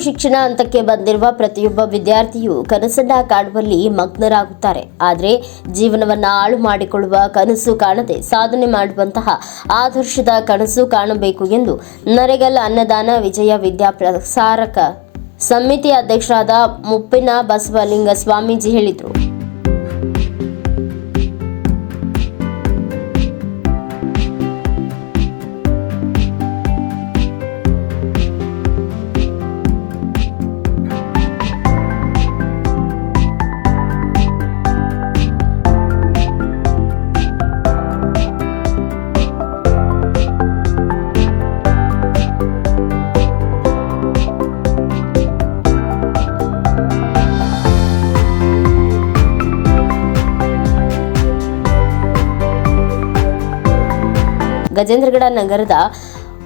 ಶಿಕ್ಷಣ ಹಂತಕ್ಕೆ ಬಂದಿರುವ ಪ್ರತಿಯೊಬ್ಬ ವಿದ್ಯಾರ್ಥಿಯು ಕನಸನ್ನ ಕಾಣುವಲ್ಲಿ ಮಗ್ನರಾಗುತ್ತಾರೆ. ಆದರೆ ಜೀವನವನ್ನ ಹಾಳು ಮಾಡಿಕೊಳ್ಳುವ ಕನಸು ಕಾಣದೆ ಸಾಧನೆ ಮಾಡುವಂತಹ ಆದರ್ಶದ ಕನಸು ಕಾಣಬೇಕು ಎಂದು ನರೆಗಲ್ ಅನ್ನದಾನ ವಿಜಯ ವಿದ್ಯಾ ಪ್ರಸಾರಕ ಸಮಿತಿ ಅಧ್ಯಕ್ಷರಾದ ಮುಪ್ಪಿನ ಬಸವಲಿಂಗ ಸ್ವಾಮೀಜಿ ಹೇಳಿದರು. ಗಜೇಂದ್ರಗಡ ನಗರದ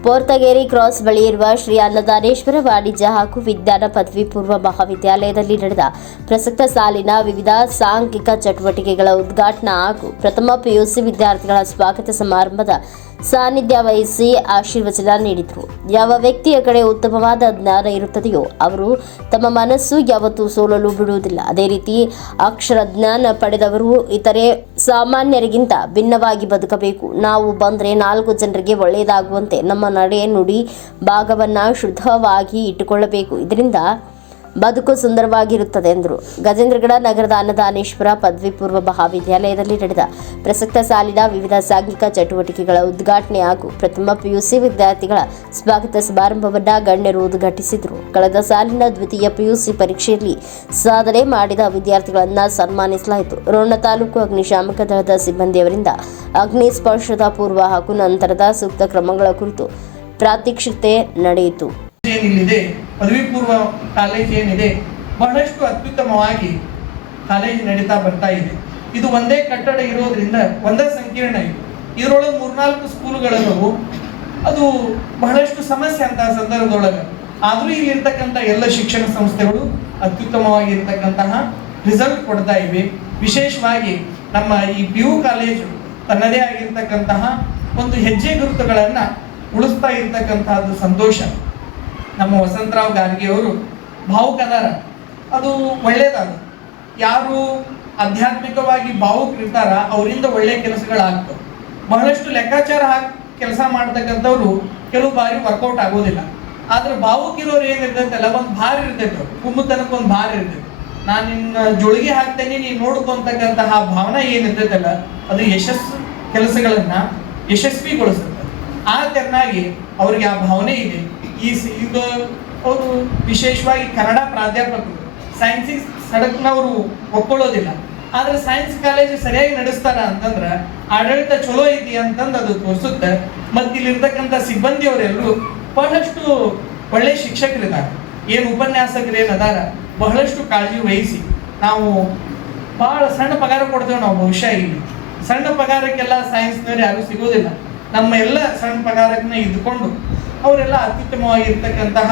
ಪೋರ್ತಗೇರಿ ಕ್ರಾಸ್ ಬಳಿ ಇರುವ ಶ್ರೀ ಅನ್ನದಾನೇಶ್ವರ ವಾಣಿಜ್ಯ ಹಾಗೂ ವಿಜ್ಞಾನ ಪದವಿ ಪೂರ್ವ ಮಹಾವಿದ್ಯಾಲಯದಲ್ಲಿ ನಡೆದ ಪ್ರಸಕ್ತ ಸಾಲಿನ ವಿವಿಧ ಸಾಂಘಿಕ ಚಟುವಟಿಕೆಗಳ ಉದ್ಘಾಟನಾ ಹಾಗೂ ಪ್ರಥಮ ಪಿಯುಸಿ ವಿದ್ಯಾರ್ಥಿಗಳ ಸ್ವಾಗತ ಸಮಾರಂಭದ ಸಾನ್ನಿಧ್ಯ ವಹಿಸಿ ಆಶೀರ್ವಚನ ನೀಡಿದರು. ಯಾವ ವ್ಯಕ್ತಿಯ ಕಡೆ ಉತ್ತಮವಾದ ಜ್ಞಾನ ಇರುತ್ತದೆಯೋ ಅವರು ತಮ್ಮ ಮನಸ್ಸು ಯಾವತ್ತೂ ಸೋಲಲು ಬಿಡುವುದಿಲ್ಲ. ಅದೇ ರೀತಿ ಅಕ್ಷರ ಜ್ಞಾನ ಪಡೆದವರು ಇತರೆ ಸಾಮಾನ್ಯರಿಗಿಂತ ಭಿನ್ನವಾಗಿ ಬದುಕಬೇಕು. ನಾವು ಬಂದರೆ ನಾಲ್ಕು ಜನರಿಗೆ ಒಳ್ಳೆಯದಾಗುವಂತೆ ನಮ್ಮ ನಡೆ ನುಡಿ ಭಾಗವನ್ನು ಶುದ್ಧವಾಗಿ ಇಟ್ಟುಕೊಳ್ಳಬೇಕು. ಇದರಿಂದ ಬದುಕು ಸುಂದರವಾಗಿರುತ್ತದೆ ಎಂದರು. ಗಜೇಂದ್ರಗಡ ನಗರದ ಅನ್ನದಾನೇಶ್ವರ ಪದವಿ ಪೂರ್ವ ಮಹಾವಿದ್ಯಾಲಯದಲ್ಲಿ ನಡೆದ ಪ್ರಸಕ್ತ ಸಾಲಿನ ವಿವಿಧ ಸಾಂಘಿಕ ಚಟುವಟಿಕೆಗಳ ಉದ್ಘಾಟನೆ ಹಾಗೂ ಪ್ರಥಮ ಪಿಯುಸಿ ವಿದ್ಯಾರ್ಥಿಗಳ ಸ್ವಾಗತ ಸಮಾರಂಭವನ್ನು ಗಣ್ಯರು ಉದ್ಘಾಟಿಸಿದರು. ಕಳೆದ ಸಾಲಿನ ದ್ವಿತೀಯ ಪಿಯುಸಿ ಪರೀಕ್ಷೆಯಲ್ಲಿ ಸಾಧನೆ ಮಾಡಿದ ವಿದ್ಯಾರ್ಥಿಗಳನ್ನು ಸನ್ಮಾನಿಸಲಾಯಿತು. ರೋಣ ತಾಲೂಕು ಅಗ್ನಿಶಾಮಕ ದಳದ ಸಿಬ್ಬಂದಿಯವರಿಂದ ಅಗ್ನಿ ಸ್ಪರ್ಶದ ಪೂರ್ವ ಹಾಗೂ ನಂತರದ ಸೂಕ್ತ ಕ್ರಮಗಳ ಕುರಿತು ಪ್ರಾತ್ಯಕ್ಷಿತೆ ನಡೆಯಿತು. ಪದವಿ ಪೂರ್ವ ಕಾಲೇಜ್ ಏನಿದೆ, ಬಹಳಷ್ಟು ಅತ್ಯುತ್ತಮವಾಗಿ ಕಾಲೇಜ್ ನಡೀತಾ ಬರ್ತಾ ಇದೆ. ಇದು ಒಂದೇ ಕಟ್ಟಡ ಇರೋದ್ರಿಂದ ಒಂದೇ ಸಂಕೀರ್ಣ ಇದು. ಇದರೊಳಗೆ ಮೂರ್ನಾಲ್ಕು ಸ್ಕೂಲ್ಗಳಲ್ಲೂ ಅದು ಬಹಳಷ್ಟು ಸಮಸ್ಯೆ ಅಂತ ಸಂದರ್ಭದೊಳಗೆ. ಆದರೂ ಇಲ್ಲಿರ್ತಕ್ಕಂಥ ಎಲ್ಲ ಶಿಕ್ಷಣ ಸಂಸ್ಥೆಗಳು ಅತ್ಯುತ್ತಮವಾಗಿರ್ತಕ್ಕಂತಹ ರಿಸಲ್ಟ್ ಕೊಡ್ತಾ ಇವೆ. ವಿಶೇಷವಾಗಿ ನಮ್ಮ ಈ ಪಿ ಯು ಕಾಲೇಜು ತನ್ನದೇ ಆಗಿರ್ತಕ್ಕಂತಹ ಒಂದು ಹೆಜ್ಜೆ ಗುರುತುಗಳನ್ನು ಉಳಿಸ್ತಾ ಇರ್ತಕ್ಕಂತಹದ್ದು ಸಂತೋಷ. ನಮ್ಮ ವಸಂತರಾವ್ ಗಾರ್ಗಿ ಅವರು ಭಾವುಕದಾರ. ಅದು ಒಳ್ಳೇದಾಗ. ಯಾರು ಆಧ್ಯಾತ್ಮಿಕವಾಗಿ ಭಾವುಕರಿರ್ತಾರ, ಅವರಿಂದ ಒಳ್ಳೆ ಕೆಲಸಗಳಾಗ್ತವೆ. ಬಹಳಷ್ಟು ಲೆಕ್ಕಾಚಾರ ಹಾಕಿ ಕೆಲಸ ಮಾಡ್ತಕ್ಕಂಥವ್ರು ಕೆಲವು ಬಾರಿ ವರ್ಕೌಟ್ ಆಗೋದಿಲ್ಲ. ಆದ್ರೆ ಭಾವುಕಿರೋರು ಏನಿರ್ತೈತಲ್ಲ ಒಂದು ಭಾರ ಇರ್ತೈತೆ ಕುಮ್ಮುತನಕ್ಕೆ ಒಂದು ಭಾರ ಇರ್ತೈತೆ. ನಾನು ನಿನ್ನ ಜೊಳಿಗೆ ಹಾಕ್ತೇನೆ, ನೀನು ನೋಡ್ಕೊಂತಕ್ಕಂತಹ ಭಾವನೆ ಏನಿರ್ತೈತಲ್ಲ, ಅದು ಯಶಸ್ಸು ಕೆಲಸಗಳನ್ನ ಯಶಸ್ವಿಗೊಳಿಸುತ್ತೆ. ಆ ತೆರನಾಗಿ ಅವ್ರಿಗೆ ಆ ಭಾವನೆ ಇದೆ. ಈ ಇದು ಅವರು ವಿಶೇಷವಾಗಿ ಕನ್ನಡ ಪ್ರಾಧ್ಯಾಪಕರು ಸೈನ್ಸಿಗೆ ಸಡಕ್ನವರು ಒಪ್ಕೊಳ್ಳೋದಿಲ್ಲ. ಆದ್ರೆ ಸೈನ್ಸ್ ಕಾಲೇಜ್ ಸರಿಯಾಗಿ ನಡೆಸ್ತಾರ ಅಂತಂದ್ರೆ ಆಡಳಿತ ಚಲೋ ಐತಿ ಅಂತಂದು ಅದು ತೋರಿಸುತ್ತೆ. ಮತ್ತೆ ಇಲ್ಲಿರ್ತಕ್ಕಂಥ ಸಿಬ್ಬಂದಿಯವರೆಲ್ಲರೂ ಬಹಳಷ್ಟು ಒಳ್ಳೆ ಶಿಕ್ಷಕರಿದ್ದಾರೆ ಏನು ಉಪನ್ಯಾಸಕರು ಏನು ಅದಾರ ಬಹಳಷ್ಟು ಕಾಳಜಿ ವಹಿಸಿ ನಾವು ಬಹಳ ಸಣ್ಣ ಪಗಾರ ಕೊಡ್ತೇವೆ ನಾವು ಬಹುಶಃ ಇಲ್ಲಿ. ಸಣ್ಣ ಪಗಾರಕ್ಕೆಲ್ಲ ಸೈನ್ಸ್ನವ್ರು ಯಾರು ಸಿಗೋದಿಲ್ಲ. ನಮ್ಮ ಎಲ್ಲ ಸಣ್ಣ ಪಗಾರಕ್ಕನ್ನ ಇದ್ಕೊಂಡು ಅವರೆಲ್ಲ ಅತ್ಯುತ್ತಮವಾಗಿರ್ತಕ್ಕಂತಹ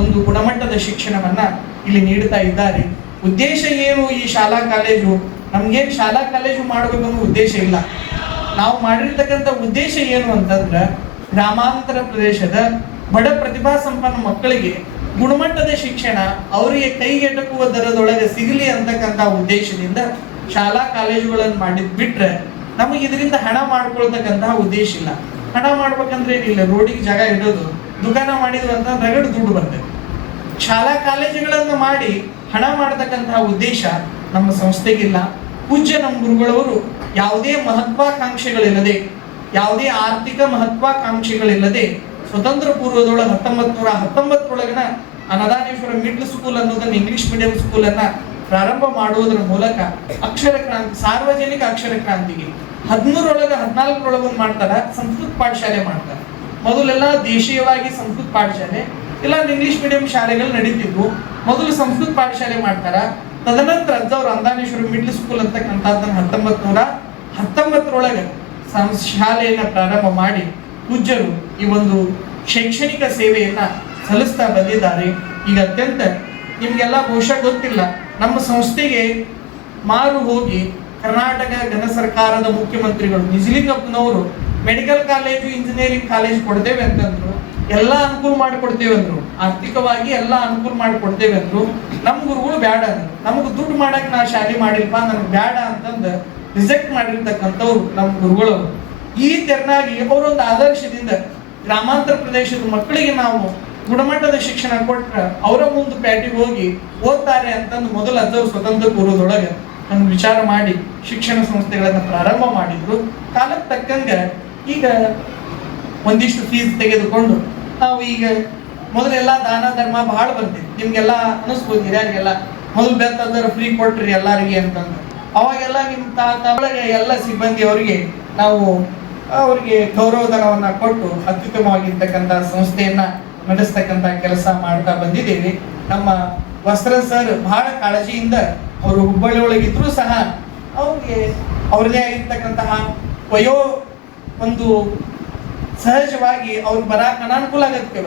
ಒಂದು ಗುಣಮಟ್ಟದ ಶಿಕ್ಷಣವನ್ನ ಇಲ್ಲಿ ನೀಡ್ತಾ ಇದ್ದಾರೆ. ಉದ್ದೇಶ ಏನು ಈ ಶಾಲಾ ಕಾಲೇಜು? ನಮ್ಗೇನು ಶಾಲಾ ಕಾಲೇಜು ಮಾಡಬೇಕು ಅನ್ನೋ ಉದ್ದೇಶ ಇಲ್ಲ. ನಾವು ಮಾಡಿರ್ತಕ್ಕಂಥ ಉದ್ದೇಶ ಏನು ಅಂತಂದ್ರೆ ಗ್ರಾಮಾಂತರ ಪ್ರದೇಶದ ಬಡ ಪ್ರತಿಭಾ ಸಂಪನ್ನ ಮಕ್ಕಳಿಗೆ ಗುಣಮಟ್ಟದ ಶಿಕ್ಷಣ ಅವರಿಗೆ ಕೈಗೆಟಕುವ ದರದೊಳಗೆ ಸಿಗಲಿ ಅಂತಕ್ಕಂಥ ಉದ್ದೇಶದಿಂದ ಶಾಲಾ ಕಾಲೇಜುಗಳನ್ನು ಮಾಡಿದ್ ಬಿಟ್ರೆ ನಮಗೆ ಇದರಿಂದ ಹಣ ಮಾಡ್ಕೊಳ್ತಕ್ಕಂತಹ ಉದ್ದೇಶ ಇಲ್ಲ. ಹಣ ಮಾಡ್ಬೇಕಂದ್ರೆ ಏನಿಲ್ಲ, ರೋಡಿಗೆ ಜಾಗ ಇಡೋದು ದುಕಾನ ಮಾಡಿದ್ರು ಅಂತ ರಗಡ್ ದುಡ್ಡು ಬರ್ತದೆ ಶಾಲಾ ಕಾಲೇಜುಗಳನ್ನು ಮಾಡಿ ಹಣ ಮಾಡತಕ್ಕಂತಹ ಉದ್ದೇಶ ನಮ್ಮ ಸಂಸ್ಥೆಗಿಲ್ಲ. ಪೂಜ್ಯ ನಮ್ಮ ಗುರುಗಳವರು ಯಾವುದೇ ಮಹತ್ವಾಕಾಂಕ್ಷೆಗಳಿಲ್ಲದೆ, ಯಾವುದೇ ಆರ್ಥಿಕ ಮಹತ್ವಾಕಾಂಕ್ಷೆಗಳಿಲ್ಲದೆ ಸ್ವತಂತ್ರ ಪೂರ್ವದೊಳಗೆ ಹತ್ತೊಂಬತ್ತು ನೂರ ಹತ್ತೊಂಬತ್ತರೊಳಗಿನ ಅನದಾನೇಶ್ವರ ಮಿಡ್ಲ್ ಸ್ಕೂಲ್ ಅನ್ನೋದನ್ನ ಇಂಗ್ಲಿಷ್ ಮೀಡಿಯಂ ಸ್ಕೂಲ್ ಅನ್ನ ಪ್ರಾರಂಭ ಮಾಡುವುದರ ಮೂಲಕ ಅಕ್ಷರ ಕ್ರಾಂತಿ, ಸಾರ್ವಜನಿಕ ಅಕ್ಷರ ಕ್ರಾಂತಿಗೆ ಹದಿಮೂರೊಳಗೆ ಹದಿನಾಲ್ಕರೊಳಗೆ ಒಂದು ಮಾಡ್ತಾರ, ಸಂಸ್ಕೃತ ಪಾಠಶಾಲೆ ಮಾಡ್ತಾರೆ. ಮೊದಲೆಲ್ಲ ದೇಶೀಯವಾಗಿ ಸಂಸ್ಕೃತ ಪಾಠಶಾಲೆ, ಇಲ್ಲ ಇಂಗ್ಲಿಷ್ ಮೀಡಿಯಂ ಶಾಲೆಗಳು ನಡೀತಿದ್ವು. ಮೊದಲು ಸಂಸ್ಕೃತ ಪಾಠಶಾಲೆ ಮಾಡ್ತಾರ. ತದನಂತರ ಅಜ್ಜವ್ರ ಅಂದಾನೇಶ್ವರ ಮಿಡ್ಲ್ ಸ್ಕೂಲ್ ಅಂತಕ್ಕಂಥದ್ದನ್ನು ಹತ್ತೊಂಬತ್ತು ನೂರ ಹತ್ತೊಂಬತ್ತರೊಳಗೆ ಶಾಲೆಯನ್ನು ಪ್ರಾರಂಭ ಮಾಡಿ ಪೂಜ್ಯರು ಈ ಒಂದು ಶೈಕ್ಷಣಿಕ ಸೇವೆಯನ್ನು ಸಲ್ಲಿಸ್ತಾ ಬಂದಿದ್ದಾರೆ. ಈಗ ಅತ್ಯಂತ ನಿಮಗೆಲ್ಲ ಬಹುಶಃ ಗೊತ್ತಿಲ್ಲ, ನಮ್ಮ ಸಂಸ್ಥೆಗೆ ಮಾರು ಹೋಗಿ ಕರ್ನಾಟಕ ಘನ ಸರ್ಕಾರದ ಮುಖ್ಯಮಂತ್ರಿಗಳು ನಿಜಲಿಂಗಪ್ಪನವರು ಮೆಡಿಕಲ್ ಕಾಲೇಜು, ಇಂಜಿನಿಯರಿಂಗ್ ಕಾಲೇಜ್ ಕೊಡ್ತೇವೆ ಅಂತಂದ್ರು, ಎಲ್ಲ ಅನುಕೂಲ ಮಾಡಿಕೊಡ್ತೇವೆ ಅಂದ್ರು, ಆರ್ಥಿಕವಾಗಿ ಎಲ್ಲ ಅನುಕೂಲ ಮಾಡಿಕೊಡ್ತೇವೆ ಅಂದ್ರು ನಮ್ಮ ಗುರುಗಳು ಬೇಡ ಅಂದ್ರು. ನಮಗೆ ದುಡ್ಡು ಮಾಡಕ್ ನಾ ಶಾಲೆ ಮಾಡಿಲ್ಪ ನನಗೆ ಬ್ಯಾಡ ಅಂತಂದು ರಿಜೆಕ್ಟ್ ಮಾಡಿರ್ತಕ್ಕಂಥವ್ರು ನಮ್ಮ ಗುರುಗಳು ಈ ತೆರನಾಗಿ ಅವರೊಂದು ಆದರ್ಶದಿಂದ ಗ್ರಾಮಾಂತರ ಪ್ರದೇಶದ ಮಕ್ಕಳಿಗೆ ನಾವು ಗುಣಮಟ್ಟದ ಶಿಕ್ಷಣ ಕೊಟ್ರೆ ಅವರ ಮುಂದೆ ಪ್ಯಾಟಿಗೆ ಹೋಗಿ ಓದ್ತಾರೆ ಅಂತಂದು ಮೊದಲ ಅಜ್ಜರು ಸ್ವತಂತ್ರ ಪೂರ್ವದೊಳಗೆ ನಮ್ಗೆ ವಿಚಾರ ಮಾಡಿ ಶಿಕ್ಷಣ ಸಂಸ್ಥೆಗಳನ್ನು ಪ್ರಾರಂಭ ಮಾಡಿದ್ರು. ಕಾಲಕ್ಕೆ ತಕ್ಕಂಗೆ ಈಗ ಒಂದಿಷ್ಟು ಫೀಸ್ ತೆಗೆದುಕೊಂಡು ನಾವು ಈಗ ಮೊದಲೆಲ್ಲ ದಾನ, ಧರ್ಮ ಬಹಳ ಬಂದಿತ್ತು. ನಿಮ್ಗೆಲ್ಲ ಅನಿಸ್ಬೋದು ಹಿರಿಯರಿಗೆಲ್ಲ. ಮೊದಲು ಬೆತ್ತಂದ್ರೆ ಫ್ರೀ ಕೊಟ್ರಿ ಎಲ್ಲರಿಗೆ ಅಂತಂದು. ಅವಾಗೆಲ್ಲ ನಿಮ್ಮ ತಾತ ಒಳಗೆ ಎಲ್ಲ ಸಿಬ್ಬಂದಿಯವರಿಗೆ ನಾವು ಅವರಿಗೆ ಗೌರವಧನವನ್ನ ಕೊಟ್ಟು ಅತ್ಯುತ್ತಮವಾಗಿರ್ತಕ್ಕಂಥ ಸಂಸ್ಥೆಯನ್ನ ನಡೆಸ್ತಕ್ಕಂಥ ಕೆಲಸ ಮಾಡ್ತಾ ಬಂದಿದ್ದೇವೆ. ನಮ್ಮ ವಸ್ತ್ರ ಸರ್ ಬಹಳ ಕಾಳಜಿಯಿಂದ ಅವರು ಹುಬ್ಬಳ್ಳಿ ಒಳಗಿದ್ರು ಸಹ ಅವ್ರಿಗೆ ಅವ್ರದೇ ಆಗಿರ್ತಕ್ಕಂತಹ ವಯೋ ಒಂದು ಸಹಜವಾಗಿ ಅವ್ರು ಬರಕ್ಕೆ ಅನಾನುಕೂಲ ಆಗತ್ತೆ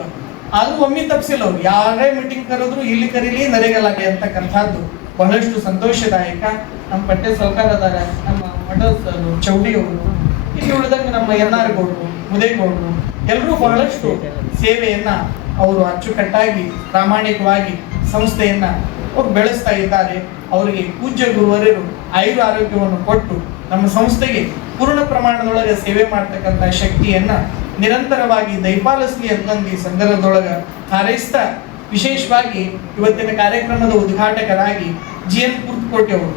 ಆದ್ರೂ ಒಮ್ಮೆ ತಪ್ಪಿಸಿಲ್ಲ ಅವ್ರು. ಯಾರೇ ಮೀಟಿಂಗ್ ಕರೆದ್ರು ಇಲ್ಲಿ ಕರೀಲಿ, ನರೇಗಲಾಗೆ ಅಂತಕ್ಕಂಥದ್ದು ಬಹಳಷ್ಟು ಸಂತೋಷದಾಯಕ. ನಮ್ಮ ಪಟ್ಟೆ ಸೌಕಾರ ಅದಾರ, ನಮ್ಮ ಮಠದ ಸರ್ ಚೌಡಿ ಅವರು. ಇಲ್ಲಿ ಉಳಿದಂಗೆ ನಮ್ಮ ಎನ್ ಆರ್ ಗೌಡ್ರು. ಮುದೇಗೌಡರು ಎಲ್ಲರೂ ಬಹಳಷ್ಟು ಸೇವೆಯನ್ನ ಅವರು ಅಚ್ಚುಕಟ್ಟಾಗಿ, ಪ್ರಾಮಾಣಿಕವಾಗಿ, ಸಂಸ್ಥೆಯನ್ನ ಬೆಳೆಸ್ತಾ ಇದ್ದಾರೆ. ಅವರಿಗೆ ಪೂಜ್ಯ ಗುರುವರರು ಆಯುರ ಆರೋಗ್ಯವನ್ನು ಕೊಟ್ಟು ನಮ್ಮ ಸಂಸ್ಥೆಗೆ ಪೂರ್ಣ ಪ್ರಮಾಣದೊಳಗೆ ಸೇವೆ ಮಾಡ್ತಕ್ಕಂಥ ಶಕ್ತಿಯನ್ನ ನಿರಂತರವಾಗಿ ದಯಪಾಲಿಸಲಿ ಅಂತಂದು ಈ ಸಂದರ್ಭದೊಳಗ ಹಾರೈಸ್ತಾ ವಿಶೇಷವಾಗಿ ಇವತ್ತಿನ ಕಾರ್ಯಕ್ರಮದ ಉದ್ಘಾಟಕರಾಗಿ ಜಿ ಎನ್ ಕುರ್ತಕೋಟೆ ಅವರು.